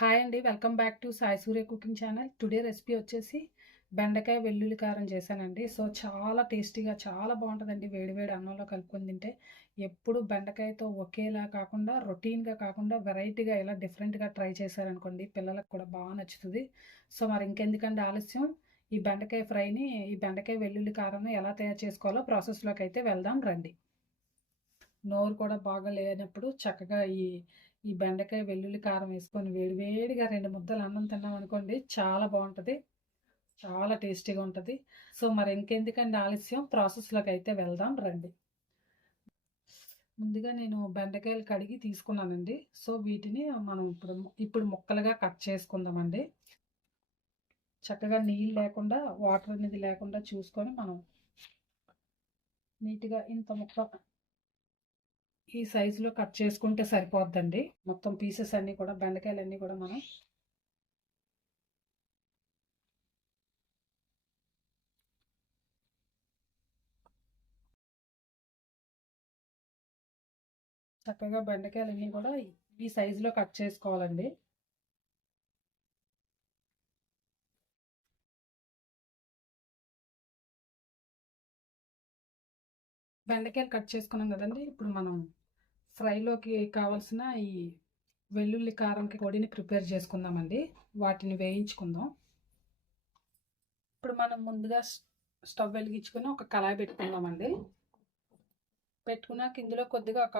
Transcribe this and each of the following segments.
Hi అండి, welcome back to Sai Surya cooking channel. Today recipe వచ్చేసి బెండకాయ వెల్లుల్లి కారం చేశానండి. సో చాలా టేస్టీగా చాలా బాగుంటుందండి. వేడివేడి అన్నంలో కలుపుకొని తింటే. ఎప్పుడు బెండకాయతో ఒకేలా కాకుండా రొటీన్గా కాకుండా వెరైటీగా ఇలా డిఫరెంట్గా ట్రై చేశారనుకోండి, పిల్లలకు కూడా బాగా నచ్చుతుంది. సో మరి ఇంకెందుకండి ఆలస్యం, ఈ బెండకాయ ఫ్రైని, ఈ బెండకాయ వెల్లుల్లి కారంని ఎలా తయారు చేసుకోవాలో ప్రాసెస్లోకి అయితే వెళ్దాం రండి. నోరు కూడా బాగా లేనప్పుడు చక్కగా ఈ బెండకాయ వెల్లుల్లి కారం వేసుకొని వేడివేడిగా 2 ముద్దలు అన్నం తిన్నాం అనుకోండి, చాలా బాగుంటుంది, చాలా టేస్టీగా ఉంటుంది. సో మరి ఇంకెందుకండి ఆలస్యం, ప్రాసెస్లోకి అయితే వెళ్దాం రండి. ముందుగా నేను బెండకాయలు కడిగి తీసుకున్నానండి. సో వీటిని మనం ఇప్పుడు ముక్కలుగా కట్ చేసుకుందామండి. చక్కగా నీళ్ళు లేకుండా, వాటర్ అనేది లేకుండా చూసుకొని మనం నీట్గా ఇంత ముక్క ఈ సైజులో కట్ చేసుకుంటే సరిపోద్దండి. మొత్తం పీసెస్ అన్నీ కూడా, బెండకాయలు అన్నీ కూడా మనం చక్కగా బెండకాయలన్నీ కూడా ఈ సైజులో కట్ చేసుకోవాలండి. బెండకాయలు కట్ చేసుకున్నాం కదండి. ఇప్పుడు మనం ఫ్రైలోకి కావాల్సిన ఈ వెల్లుల్లి కారంకి పొడిని ప్రిపేర్ చేసుకుందామండి. వాటిని వేయించుకుందాం. ఇప్పుడు మనం ముందుగా స్టవ్ వెలిగించుకొని ఒక కళాయి పెట్టుకుందామండి. పెట్టుకున్నాక ఇందులో కొద్దిగా ఒక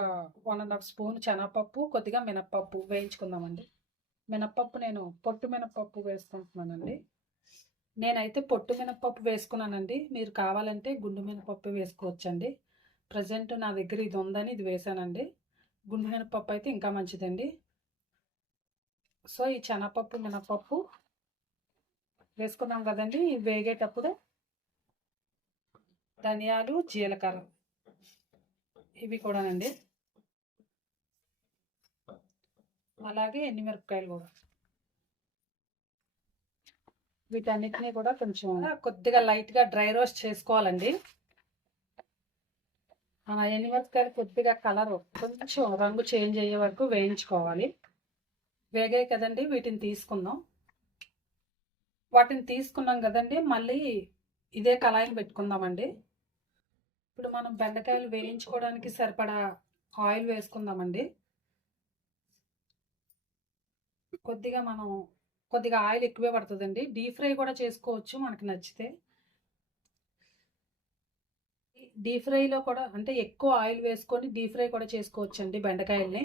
1.5 స్పూన్ శనగపప్పు, కొద్దిగా మినప్పప్పు వేయించుకుందామండి. మినప్పప్పు నేను పొట్టు మినప్పప్పు వేసుకుంటున్నానండి. నేనైతే పొట్టు మినప్పప్పు వేసుకున్నానండి. మీరు కావాలంటే గుండు మినపప్పు వేసుకోవచ్చండి. ప్రజెంట్ నా దగ్గర ఇది ఉందని ఇది వేసానండి. గుండు మినపప్పు అయితే ఇంకా మంచిదండి. సో ఈ శనగపప్పు మినపప్పు వేసుకున్నాం కదండి. ఇవి వేగేటప్పుడు ధనియాలు, జీలకర్ర ఇవి కూడానండి, అలాగే ఎండుమిరపకాయలు కూడా, వీటన్నిటినీ కూడా కొంచెం కొద్దిగా లైట్గా డ్రై రోస్ట్ చేసుకోవాలండి. ఎండుమిరపకాయలు కొద్దిగా కలర్ కొంచెం రంగు చేంజ్ అయ్యే వరకు వేయించుకోవాలి. వేగాయి కదండి, వీటిని తీసుకుందాం. వాటిని తీసుకున్నాం కదండి, మళ్ళీ ఇదే కళాయిని పెట్టుకుందామండి. ఇప్పుడు మనం బెండకాయలు వేయించుకోవడానికి సరిపడా ఆయిల్ వేసుకుందామండి. కొద్దిగా ఆయిల్ ఎక్కువే పడుతుందండి. డీప్ ఫ్రై కూడా చేసుకోవచ్చు మనకి నచ్చితే. డీప్ ఫ్రైలో కూడా అంటే ఎక్కువ ఆయిల్ వేసుకొని డీప్ ఫ్రై కూడా చేసుకోవచ్చు అండి బెండకాయల్ని.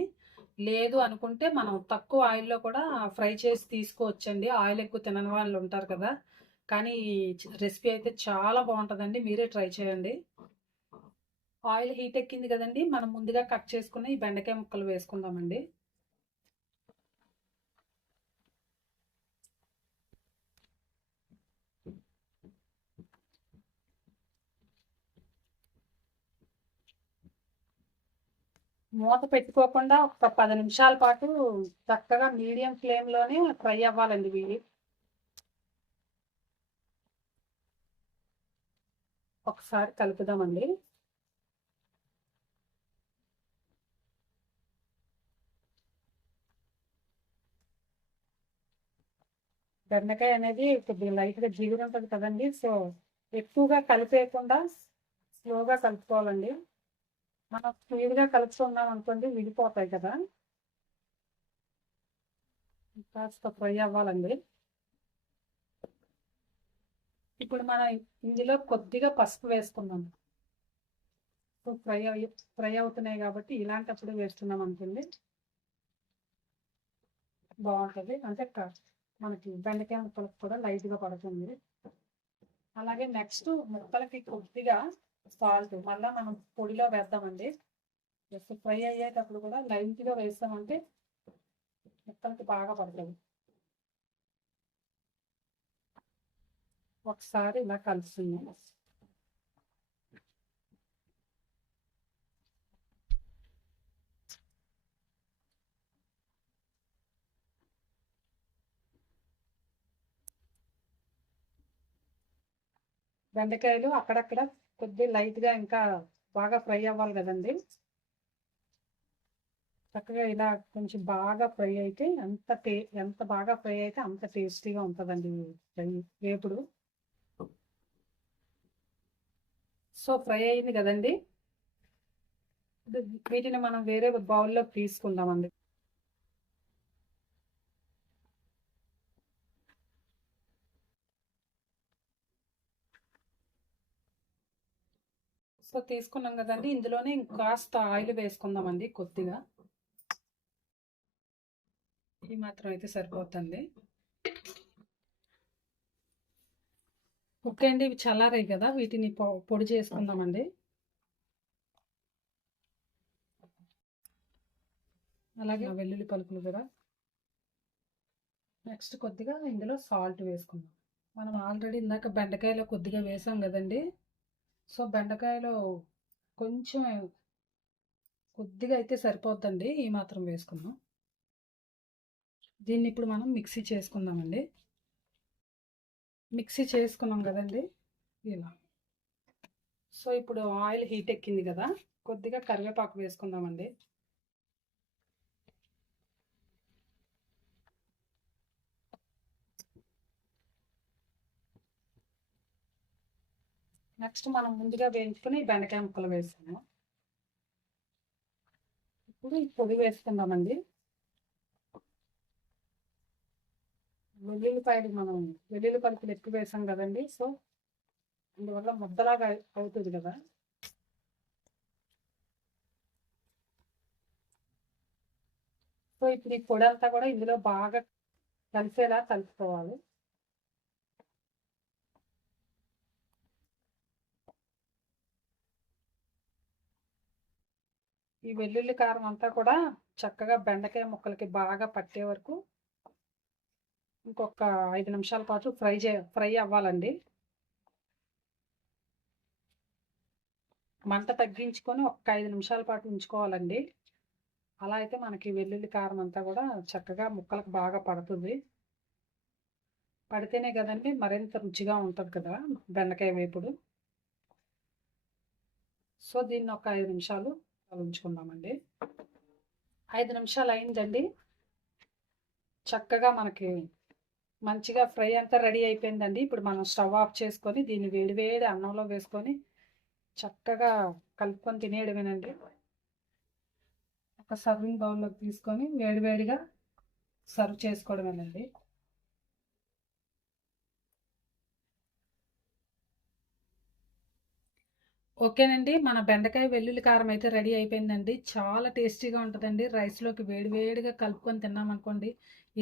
లేదు అనుకుంటే మనం తక్కువ ఆయిల్లో కూడా ఫ్రై చేసి తీసుకోవచ్చండి. ఆయిల్ ఎక్కువ తినని వాళ్ళు ఉంటారు కదా. కానీ రెసిపీ అయితే చాలా బాగుంటుందండి, మీరే ట్రై చేయండి. ఆయిల్ హీట్ ఎక్కింది కదండి, మనం ముందుగా కట్ చేసుకుని ఈ బెండకాయ ముక్కలు వేసుకుందామండి. మూత పెట్టుకోకుండా ఒక 10 నిమిషాల పాటు చక్కగా మీడియం ఫ్లేమ్లోనే ఫ్రై అవ్వాలండి ఇవి. ఒకసారి కలుపుదామండి. బెండకాయ అనేది కొద్దిగా లైట్గా జిగురు ఉంటుంది కదండి. సో ఎక్కువగా కలిపేయకుండా స్లోగా కలుపుకోవాలండి. మనం స్పీడ్గా కలుపుకున్నాం అనుకోండి, విడిపోతాయి కదా. కాస్త ఫ్రై అవ్వాలండి. ఇప్పుడు మనం ఇందులో కొద్దిగా పసుపు వేసుకున్నాం. ఫ్రై అవుతున్నాయి కాబట్టి ఇలాంటప్పుడు వేస్తున్నాం అనుకోండి, బాగుంటుంది. అంటే మనకి బెండకాయ ముక్కలకు కూడా లైట్గా పడుతుంది. అలాగే నెక్స్ట్ ముక్కలకి కొద్దిగా సాల్ట్ మళ్ళీ మనం పొడిలో వేద్దామండి. జస్ట్ ఫ్రై అయ్యేటప్పుడు కూడా లైట్గా వేస్తామంటే ముక్కలకి బాగా పడుతుంది. ఒకసారి ఇలా కలుస్తుంది. బెండకాయలు అక్కడక్కడ కొద్దిగా లైట్గా ఇంకా బాగా ఫ్రై అవ్వాలి కదండి. చక్కగా ఇలా కొంచెం బాగా ఫ్రై అయితే ఎంత బాగా ఫ్రై అయితే అంత టేస్టీగా ఉంటుందండి ఫ్రై వేపుడు. సో ఫ్రై అయింది కదండి, వీటిని మనం వేరే బౌల్లో తీసుకుందామండి. సో తీసుకున్నాం కదండి, ఇందులోనే ఇంకాస్త ఆయిల్ వేసుకుందామండి కొద్దిగా. ఈ మాత్రం అయితే సరిపోతుంది. ఓకే అండి, ఇవి చల్లారాయి కదా, వీటిని పొడి చేసుకుందామండి. అలాగే వెల్లుల్లి పలుకులు కూడా. నెక్స్ట్ కొద్దిగా ఇందులో సాల్ట్ వేసుకుందాం. మనం ఆల్రెడీ ఇందాక బెండకాయలో కొద్దిగా వేసాం కదండి. సో బెండకాయలో కొంచెం కొద్దిగా అయితే సరిపోద్దండి, ఈ మాత్రం వేసుకుందాం. దీన్ని ఇప్పుడు మనం మిక్సీ చేసుకుందామండి. మిక్సీ చేసుకున్నాం కదండి ఇలా. సో ఇప్పుడు ఆయిల్ హీట్ ఎక్కింది కదా, కొద్దిగా కరివేపాకు వేసుకుందామండి. నెక్స్ట్ మనం ముందుగా వేయించుకుని బెండకాయ ముక్కలు వేసాము. ఇప్పుడు ఈ పొడి వేసుకుందామండి. వెల్లుల్లి పలుకులు ఎక్కువ వేసాం కదండి, సో అందువల్ల ముద్దలాగా అవుతుంది కదా. సో ఇప్పుడు ఈ పొడి అంతా కూడా ఇందులో బాగా కలిసేలా కలుపుకోవాలి. ఈ వెల్లుల్లి కారం అంతా కూడా చక్కగా బెండకాయ ముక్కలకి బాగా పట్టే వరకు ఇంకొక 5 నిమిషాల పాటు ఫ్రై అవ్వాలండి. మంట తగ్గించుకొని ఒక 5 నిమిషాల పాటు ఉంచుకోవాలండి. అలా అయితే మనకి వెల్లుల్లి కారం అంతా కూడా చక్కగా ముక్కలకు బాగా పడుతుంది. పడితేనే కదండి మరింత రుచిగా ఉంటుంది కదా బెండకాయ వేపుడు. సో దీన్ని ఒక 5 నిమిషాలు ఉంచుకుందామండి. 5 నిమిషాలు అయిందండి. చక్కగా మనకి మంచిగా ఫ్రై అంతా రెడీ అయిపోయిందండి. ఇప్పుడు మనం స్టవ్ ఆఫ్ చేసుకొని దీన్ని వేడివేడి అన్నంలో వేసుకొని చక్కగా కలుపుకొని తినేయడమేనండి. ఒక సర్వింగ్ బౌల్లోకి తీసుకొని వేడివేడిగా సర్వ్ చేసుకోవడమేనండి. ఓకేనండి, మన బెండకాయ వెల్లుల్లి కారం అయితే రెడీ అయిపోయిందండి. చాలా టేస్టీగా ఉంటుందండి. రైస్లోకి వేడివేడిగా కలుపుకొని తిన్నామనుకోండి,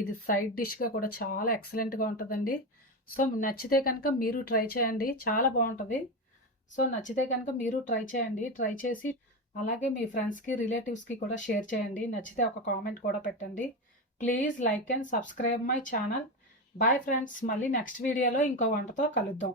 ఇది సైడ్ డిష్గా కూడా చాలా ఎక్సలెంట్గా ఉంటుందండి. సో నచ్చితే కనుక మీరు ట్రై చేయండి, చాలా బాగుంటుంది. సో నచ్చితే కనుక మీరు ట్రై చేయండి. ట్రై చేసి అలాగే మీ ఫ్రెండ్స్కి రిలేటివ్స్కి కూడా షేర్ చేయండి. నచ్చితే ఒక కామెంట్ కూడా పెట్టండి. Please like and subscribe my channel. Bye friends, మళ్ళీ నెక్స్ట్ వీడియోలో ఇంకో వంటతో కలుద్దాం.